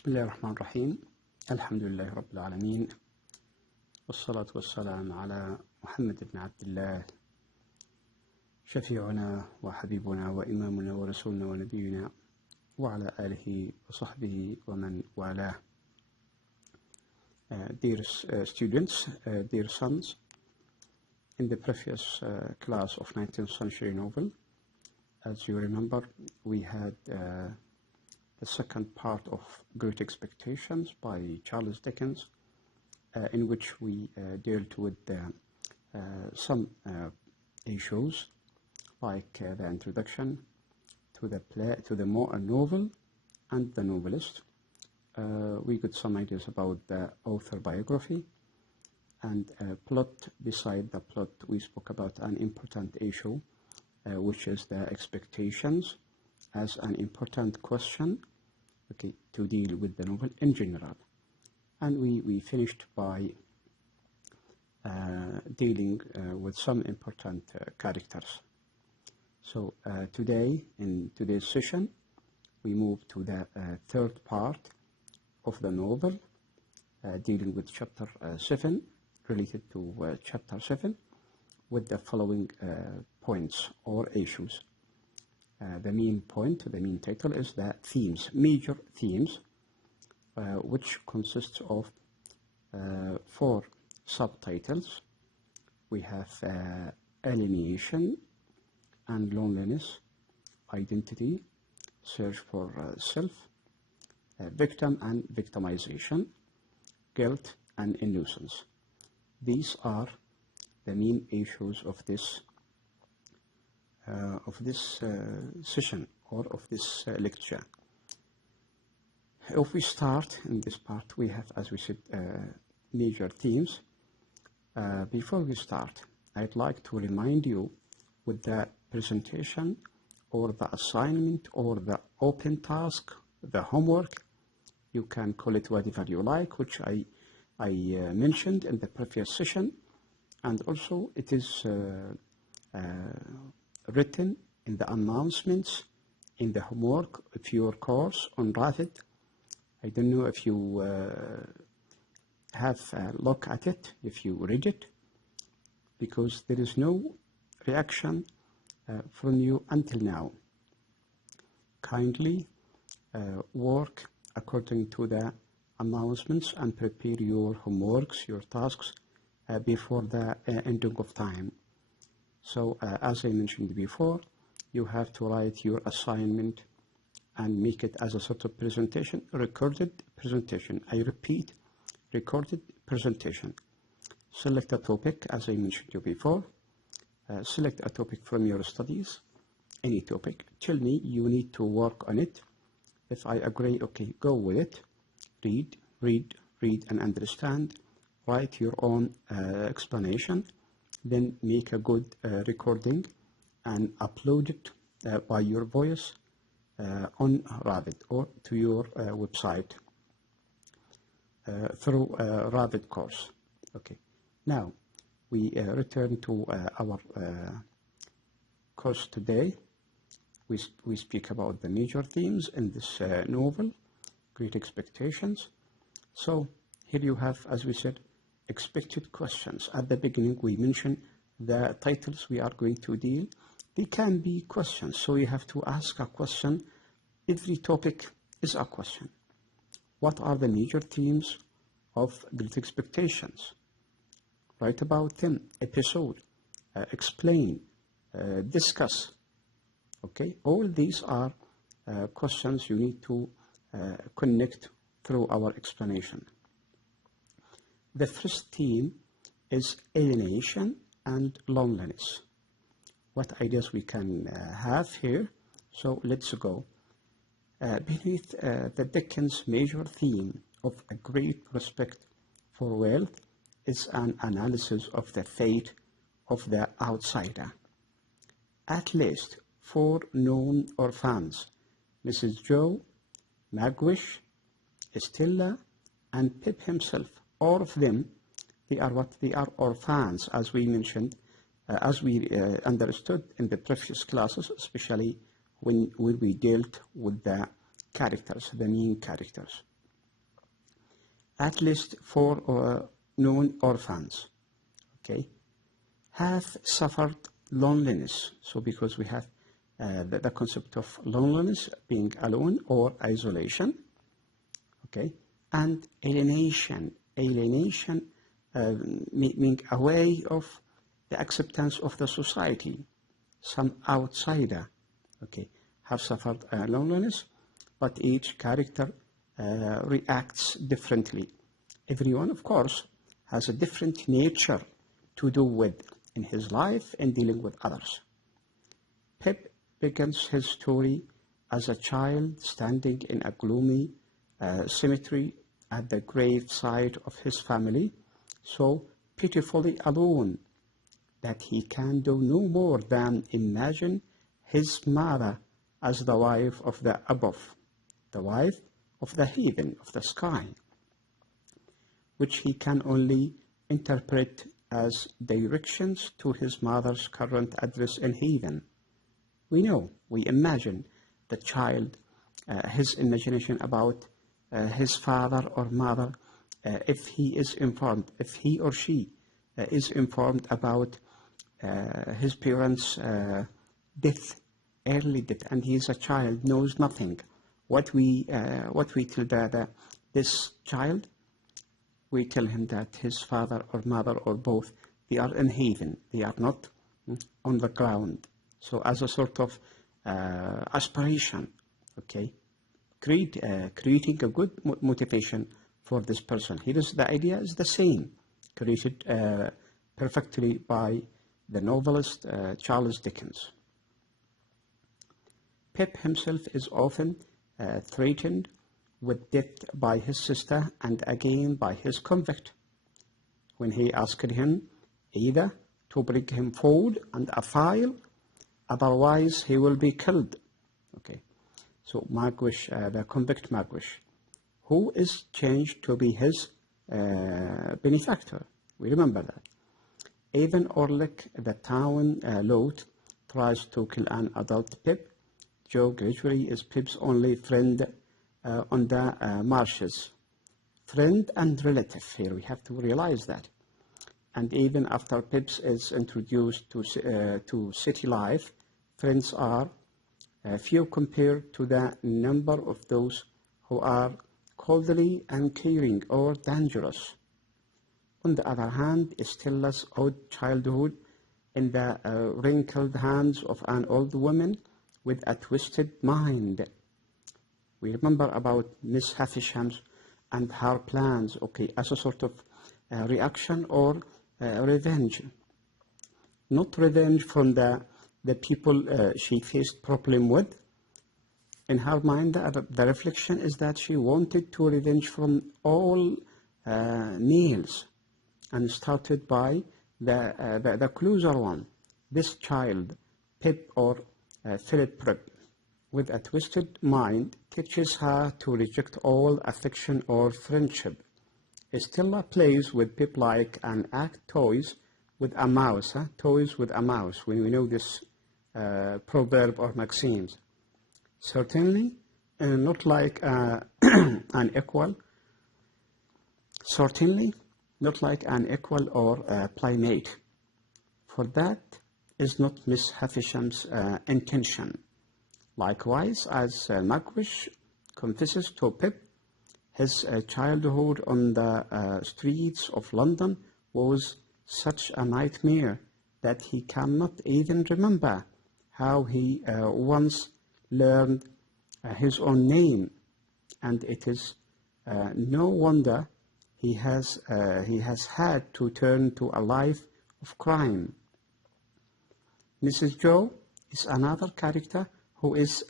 بسم الله الرحمن الرحيم. الحمد لله رب العالمين، والصلاة والسلام على محمد بن عبد الله شفيعنا وحبيبنا وإمامنا ورسولنا ونبينا وعلى آله وصحبه ومن والاه. Dear students, dear sons, in the previous class of 19th century novel, as you remember, we had the second part of Great Expectations by Charles Dickens, in which we dealt with some issues like the introduction to the play, to the novel and the novelist. We got some ideas about the author biography and plot. Beside the plot, we spoke about an important issue, which is the expectations as an important question, okay, to deal with the novel in general. And we finished by dealing with some important characters. So today, in today's session, we move to the third part of the novel, dealing with chapter 7, related to chapter 7, with the following points or issues. The main point, the main title is the themes, major themes, which consists of 4 subtitles. We have alienation and loneliness, identity, search for self, victim and victimization, guilt and innocence. These are the main issues of this session or of this lecture. If we start in this part, we have, as we said, major themes. Before we start, I'd like to remind you with the presentation or the assignment or the open task, the homework, you can call it whatever you like, which I mentioned in the previous session, and also it is written in the announcements in the homework of your course on Rapid. I don't know if you have a look at it, if you read it, because there is no reaction from you until now. Kindly work according to the announcements and prepare your homeworks, your tasks before the ending of time. So as I mentioned before, you have to write your assignment and make it as a sort of presentation, recorded presentation. I repeat, recorded presentation. Select a topic, as I mentioned you before. Select a topic from your studies, any topic. Tell me you need to work on it. If I agree, okay, go with it. Read and understand. Write your own explanation. Then make a good recording and upload it by your voice on Ravid or to your website through Ravid course. Okay. Now we return to our course today. We speak about the major themes in this novel, Great Expectations. So here you have, as we said, expected questions. At the beginning, we mentioned the titles we are going to deal. They can be questions, so you have to ask a question. Every topic is a question. What are the major themes of Great Expectations? Write about them, episode, explain, discuss. Okay, all these are questions you need to connect through our explanation. The first theme is alienation and loneliness. What ideas we can have here? So let's go. Beneath the Dickens' major theme of a great respect for wealth is an analysis of the fate of the outsider. At least 4 known orphans, Mrs. Joe, Magwish, Estella, and Pip himself. All of them, they are orphans, as we mentioned, as we understood in the previous classes, especially when we dealt with the characters, the main characters. at least 4 known orphans, okay, have suffered loneliness. So because we have the concept of loneliness, being alone or isolation, okay, and alienation, meaning a way of the acceptance of the society, some outsider, okay, have suffered loneliness, but each character reacts differently. Everyone, of course, has a different nature to do with in his life and dealing with others. Pip begins his story as a child standing in a gloomy cemetery at the graveside of his family, so pitifully alone that he can do no more than imagine his mother as the wife of the above, the wife of the heaven, of the sky, which he can only interpret as directions to his mother's current address in heaven. We know, we imagine the child, his imagination about his father or mother, if he is informed, if he or she is informed about his parents' death, early death, and he is a child, knows nothing. What we tell this child, we tell him that his father or mother or both, they are in heaven, they are not on the ground. So as a sort of aspiration, okay, creating a good motivation for this person. Here is the idea is the same, created perfectly by the novelist Charles Dickens. Pip himself is often threatened with death by his sister and again by his convict, when he asked him either to bring him food and a file, otherwise he will be killed. Okay, so Magwish, the convict Magwish, who is changed to be his benefactor. We remember that. Even Orlick, the town lout, tries to kill an adult Pip. Joe gradually is Pip's only friend on the marshes. Friend and relative here, we have to realize that. And even after Pip is introduced to city life, friends are few compared to the number of those who are coldly uncaring or dangerous. On the other hand, Stella's odd childhood in the wrinkled hands of an old woman with a twisted mind. We remember about Miss Havisham's and her plans, okay, as a sort of reaction or revenge. Not revenge from the people she faced problem with. In her mind, the reflection is that she wanted to revenge from all males, and started by the closer one, this child, Pip or Philip Prip, with a twisted mind, teaches her to reject all affection or friendship. Stella plays with Pip like an act toys with a mouse, toys with a mouse, when we know this proverb or maxims. Certainly not like an equal, certainly not like an equal or playmate, for that is not Miss Havisham's intention. Likewise, as Magwish confesses to Pip, his childhood on the streets of London was such a nightmare that he cannot even remember how he once learned his own name, and it is no wonder he has had to turn to a life of crime. Mrs. Joe is another character who is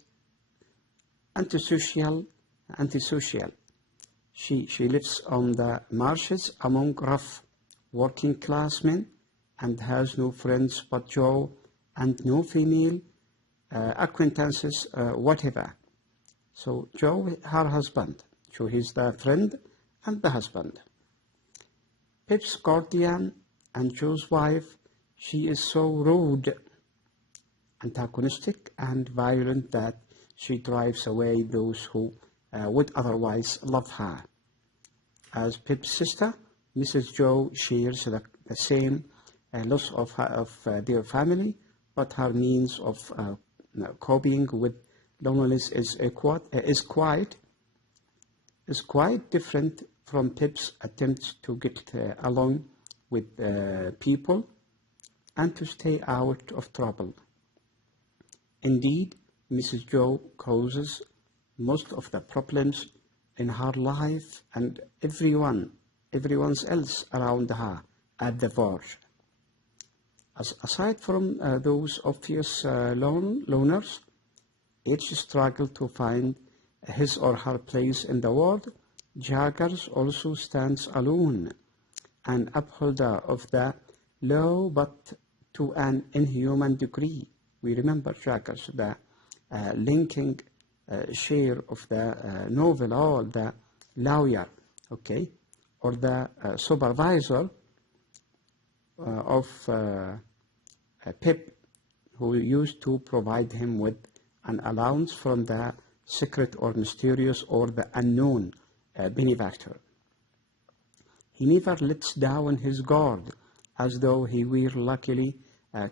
antisocial. She lives on the marshes among rough working class men and has no friends but Joe and no female acquaintances whatever. So Joe, her husband. So he's the friend and the husband. Pip's guardian and Joe's wife, she is so rude, antagonistic and violent that she drives away those who would otherwise love her. as Pip's sister, Mrs. Joe shares the same loss of their family, but her means of coping with loneliness is quite different from Pip's attempts to get along with people and to stay out of trouble. Indeed, Mrs. Joe causes most of the problems in her life and everyone else around her at the verge. Aside from those obvious loners, each struggle to find his or her place in the world, Jaggers also stands alone, an upholder of the law, but to an inhuman degree. We remember Jaggers, the linking share of the novel, or the lawyer, okay, or the supervisor of Pip, who used to provide him with an allowance from the secret or mysterious or the unknown benefactor. He never lets down his guard, as though he were lucky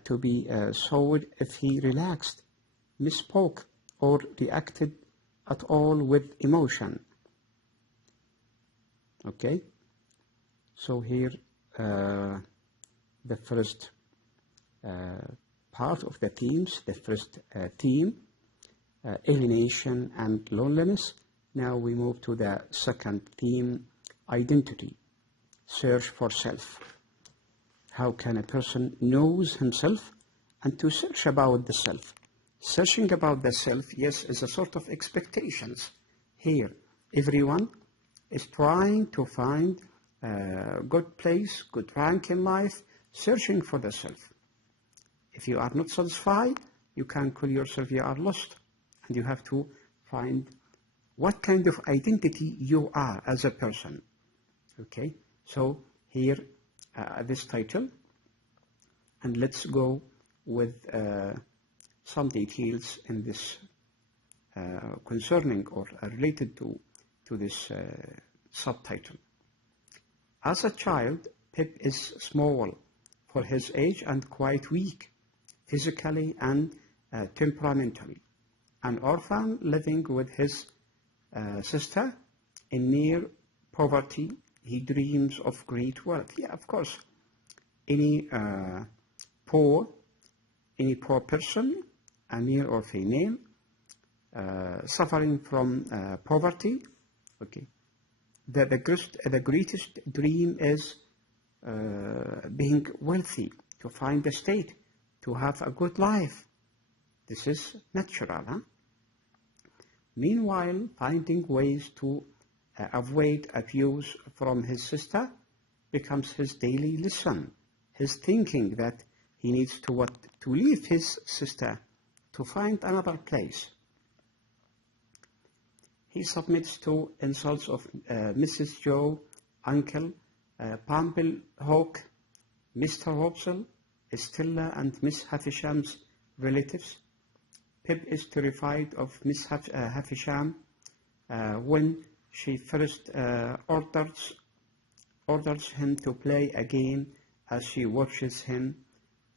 to be sold if he relaxed, misspoke, or reacted at all with emotion. Okay? So here the first part of the themes, the first theme, alienation and loneliness. Now we move to the second theme, identity, search for self. How can a person knows himself and to search about the self? Searching about the self, yes, is a sort of expectations. Here, everyone is trying to find a good place, good rank in life, searching for the self. If you are not satisfied, you can call yourself you are lost. And you have to find what kind of identity you are as a person. Okay, so here this title, and let's go with some details in this concerning or related to this subtitle. As a child, Pip is small for his age and quite weak, physically and temperamentally. An orphan living with his sister in near poverty, he dreams of great wealth. Yeah, of course, any poor person, a male or female, suffering from poverty, okay, the greatest dream is being wealthy, to find a state, to have a good life. This is natural. Huh? Meanwhile, finding ways to avoid abuse from his sister becomes his daily lesson, his thinking that he needs to leave his sister to find another place. He submits to insults of Mrs. Joe, Uncle, Pamplehawk, Mr. Hopsell, Stella, and Miss Havisham's relatives. Pip is terrified of Miss Havisham when she first orders him to play a game as she watches him,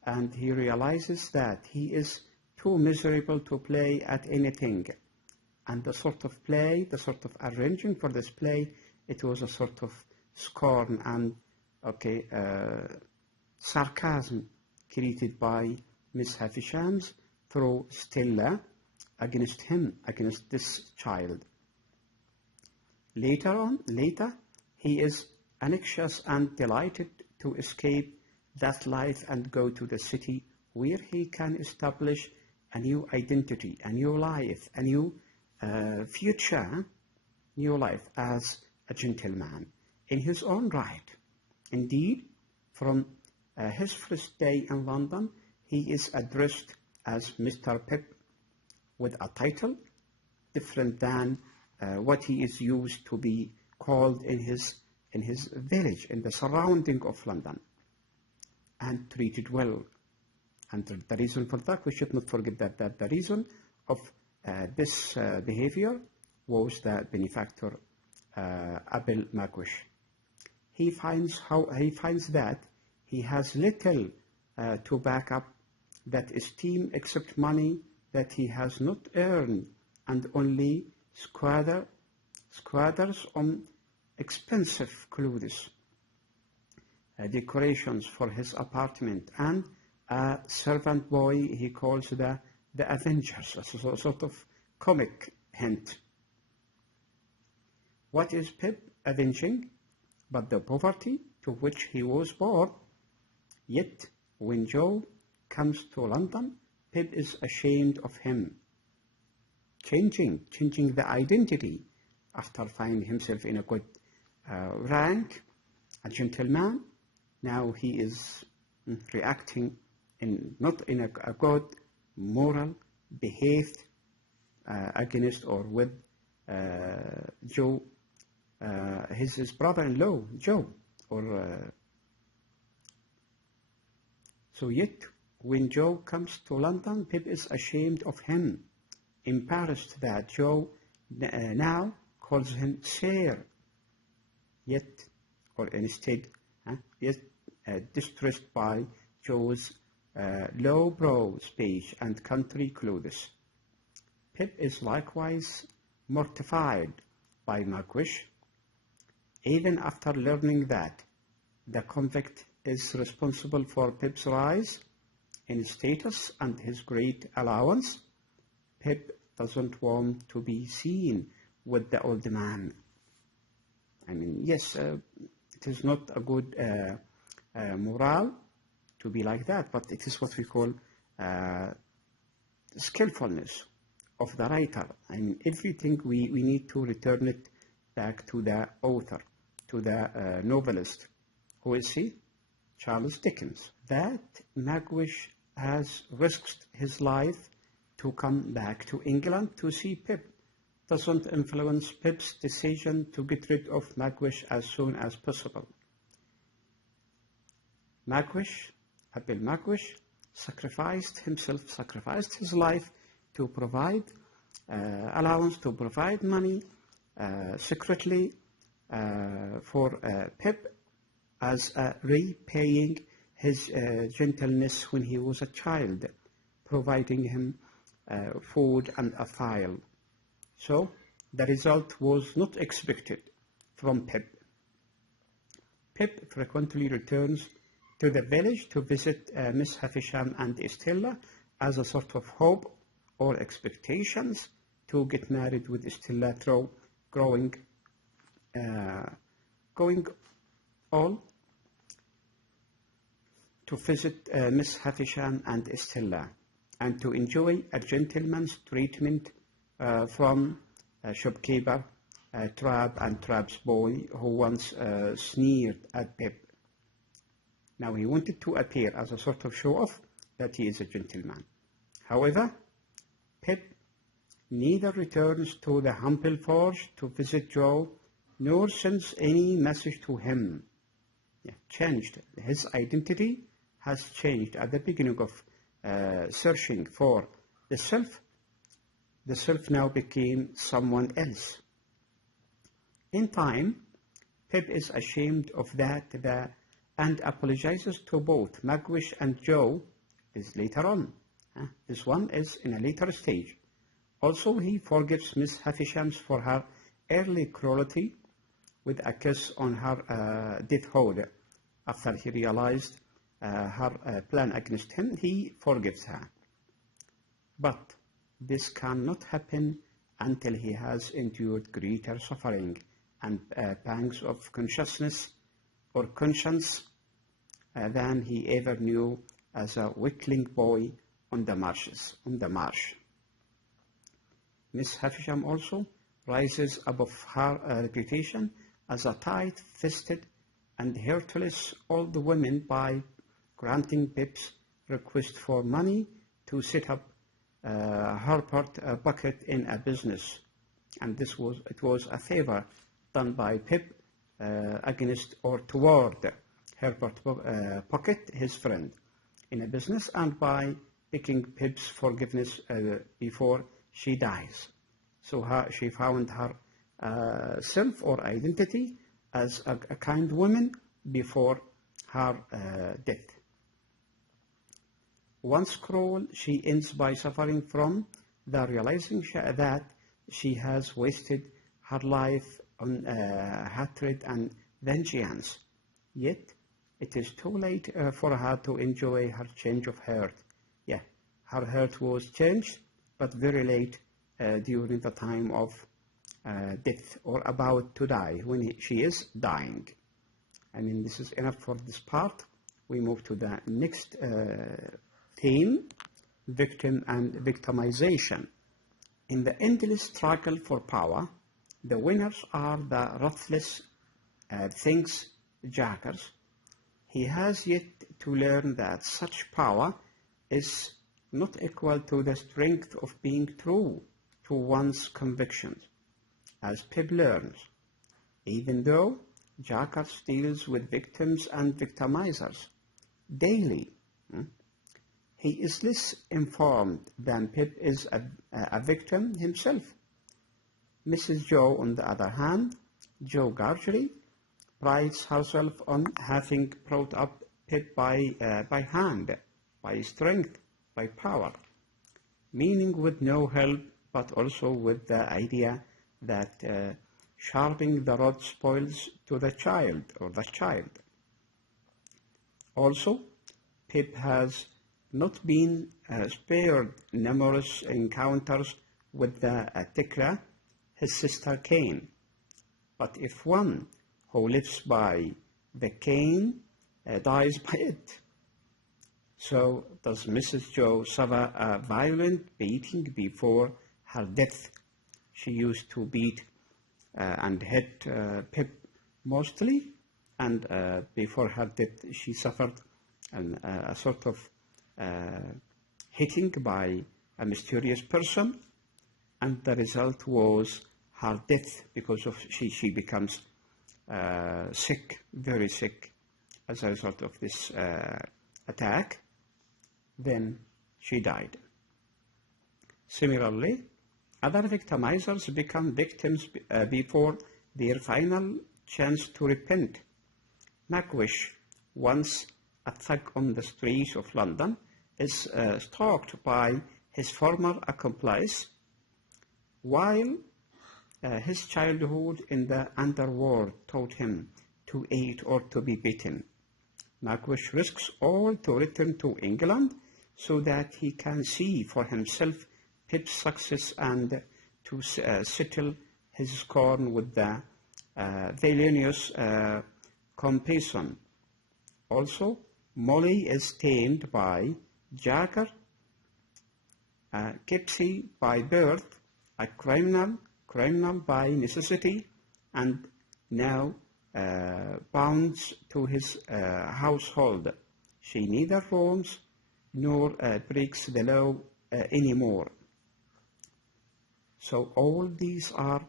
and he realizes that he is too miserable to play at anything. And the sort of play, the sort of arranging for this play, it was a sort of scorn and sarcasm created by Miss Havisham's through Stella against him, against this child. Later, he is anxious and delighted to escape that life and go to the city where he can establish a new identity, a new life, a new future, new life as a gentleman in his own right. Indeed, from his first day in London, he is addressed as Mr. Pip, with a title different than what he is used to be called in his village, in the surrounding of London, and treated well. And the reason for that, we should not forget that the reason of this behavior was the benefactor Abel Magwish. he finds that he has little to back up that esteem except money that he has not earned, and only squanders on expensive clothes, decorations for his apartment, and a servant boy he calls the Avengers, a sort of comic hint. What is Pip avenging but the poverty to which he was born? Yet, when Joe comes to London, Pip is ashamed of him, changing the identity after finding himself in a good rank, a gentleman. Now he is reacting not in a good, moral, behaved against or with Joe, his brother-in-law, Joe. So yet, when Joe comes to London, Pip is ashamed of him, embarrassed that Joe now calls him Sir, distressed by Joe's lowbrow speech and country clothes. Pip is likewise mortified by Magwitch, even after learning that the convict is responsible for Pip's rise in status and his great allowance. Pip doesn't want to be seen with the old man. I mean, yes, it is not a good morale to be like that, but it is what we call skillfulness of the writer. I mean, everything we need to return it back to the author, to the novelist. Who is he? Charles Dickens. That Magwitch has risked his life to come back to England to see Pip doesn't influence Pip's decision to get rid of Magwitch as soon as possible. Abel Magwitch sacrificed his life to provide allowance, to provide money secretly for Pip as repaying his gentleness when he was a child, providing him food and a file. So the result was not expected from Pip. Pip frequently returns to the village to visit Miss Havisham and Estella as a sort of hope or expectations to get married with Estella through going all to visit Miss Havisham and Estella and to enjoy a gentleman's treatment from a shopkeeper, Trabb and Trabb's boy, who once sneered at Pip. Now he wanted to appear as a sort of show-off that he is a gentleman. However, Pip neither returns to the Humble Forge to visit Joe, nor sends any message to him. Changed. His identity has changed at the beginning of searching for the self. The self now became someone else. In time, Pip is ashamed of that and apologizes to both Magwitch and Joe. Is later on. This one is in a later stage. Also, he forgives Miss Havisham for her early cruelty with a kiss on her death hood. After he realized her plan against him, he forgives her. But this cannot happen until he has endured greater suffering and pangs of consciousness or conscience than he ever knew as a weakling boy on the marsh. Miss Havisham also rises above her reputation as a tight-fisted and heartless old woman by granting Pip's request for money to set up her pocket in a business, and it was a favor done by Pip against or toward Herbert Pocket, his friend, in a business, and by picking Pip's forgiveness before she dies. So she found her self or identity as a kind woman before her death. Once cruel, she ends by suffering from the realization that she has wasted her life on hatred and vengeance. Yet, it is too late for her to enjoy her change of heart. Yeah, her heart was changed, but very late during the time of death or about to die, when she is dying. I mean, this is enough for this part. We move to the next theme, victim and victimization. In the endless struggle for power, the winners are the ruthless jackers. He has yet to learn that such power is not equal to the strength of being true to one's convictions, as Pip learns. Even though Jackers deals with victims and victimizers daily, he is less informed than Pip is a victim himself. Mrs. Joe, on the other hand, Joe Gargery, prides herself on having brought up Pip by hand, by strength, by power, meaning with no help, but also with the idea that sharpening the rod spoils to the child or the child. Also, Pip has not been spared numerous encounters with the Tikra, his sister Cain. But if one who lives by the cane dies by it, so does Mrs. Joe suffer a violent beating before her death. She used to beat and hit Pip mostly, and before her death she suffered a sort of hitting by a mysterious person, and the result was her death because of she becomes sick, very sick, as a result of this attack. Then she died. Similarly, other victimizers become victims before their final chance to repent. Magwish, once a thug on the streets of London, is stalked by his former accomplice, while his childhood in the underworld taught him to eat or to be beaten. Magwish risks all to return to England so that he can see for himself Pip's success and to settle his scorn with the villainous compassion. Also, Molly is tamed by Jacker, Kipsy by birth, a criminal by necessity, and now bounds to his household. She neither wrongs nor breaks the law anymore. So all these are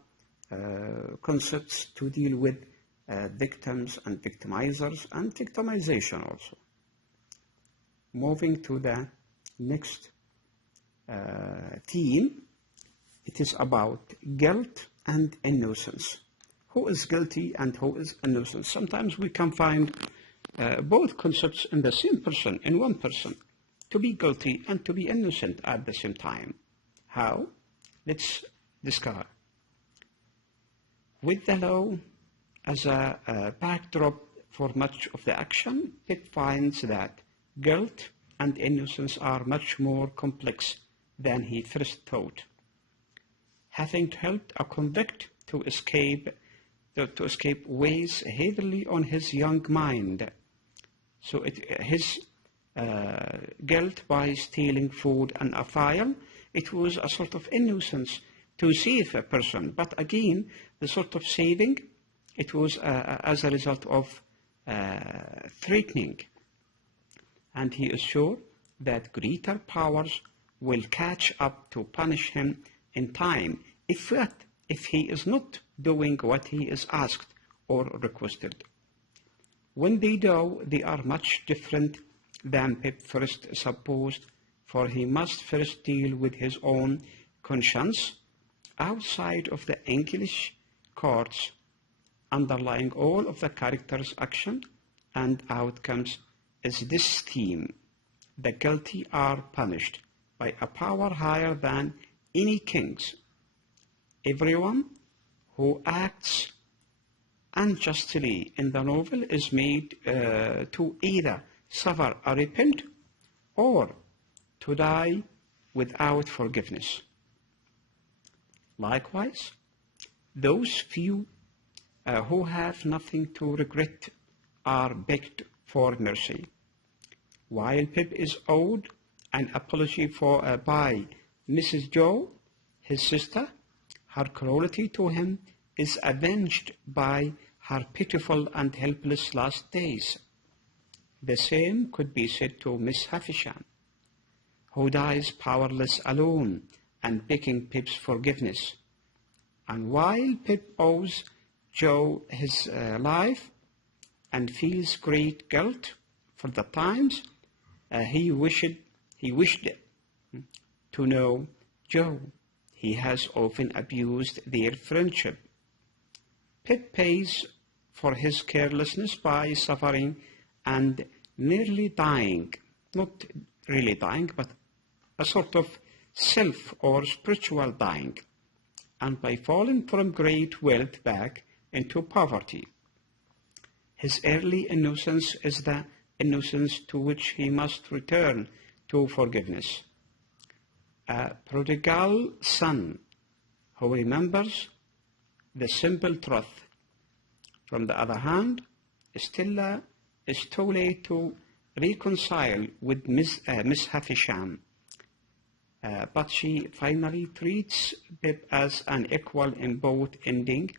concepts to deal with victims and victimizers and victimization also. Moving to the next theme, it is about guilt and innocence. Who is guilty and who is innocent? Sometimes we can find both concepts in the same person, in one person, to be guilty and to be innocent at the same time. How? Let's discover. With the law as a backdrop for much of the action, it finds that guilt and innocence are much more complex than he first thought. Having to help a convict to escape weighs heavily on his young mind. So his guilt by stealing food and a file, it was a sort of innocence to save a person. But again, the sort of saving, it was as a result of threatening. And he is sure that greater powers will catch up to punish him in time if he is not doing what he is asked or requested. When they do, they are much different than Pip first supposed, for he must first deal with his own conscience outside of the English courts underlying all of the characters' action and outcomes is this theme: the guilty are punished by a power higher than any king's. Everyone who acts unjustly in the novel is made to either suffer a repent or to die without forgiveness. Likewise, those few who have nothing to regret are begged for mercy. While Pip is owed an apology by Mrs. Joe, his sister, her cruelty to him is avenged by her pitiful and helpless last days. The same could be said to Miss Havisham, who dies powerless alone and begging Pip's forgiveness. And while Pip owes Joe his life and feels great guilt for the times he wished to know Joe, he has often abused their friendship. Pip pays for his carelessness by suffering and nearly dying, not really dying, but a sort of self or spiritual dying, and by falling from great wealth back into poverty. His early innocence is the innocence to which he must return to forgiveness. A prodigal son who remembers the simple truth. From the other hand, Stella is too late to reconcile with Miss Havisham, but she finally treats Pip as an equal in both ending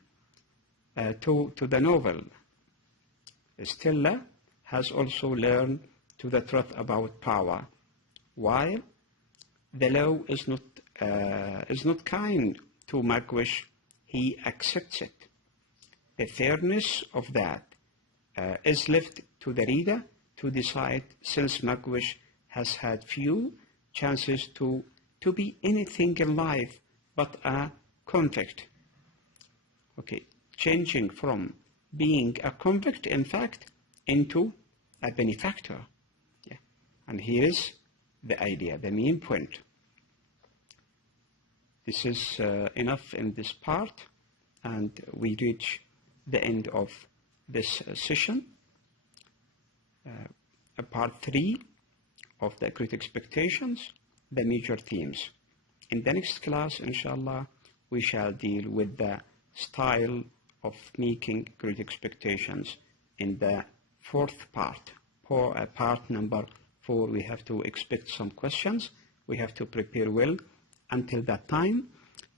to the novel. Stella has also learned to the truth about power. While the law is not kind to Magwitch, he accepts it. The fairness of that is left to the reader to decide, since Magwitch has had few chances to be anything in life but a convict. Okay, changing from being a convict, in fact, into a benefactor. Yeah. And here is the idea, the main point. This is enough in this part, and we reach the end of this session, part 3 of the Great Expectations, the major themes. In the next class, inshallah, we shall deal with the style of making Great Expectations in the 4th part. For part number 4, we have to expect some questions. We have to prepare well. Until that time,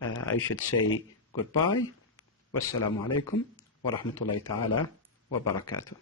I should say goodbye. Wassalamu alaikum wa rahmatullahi ta'ala wa barakatuh.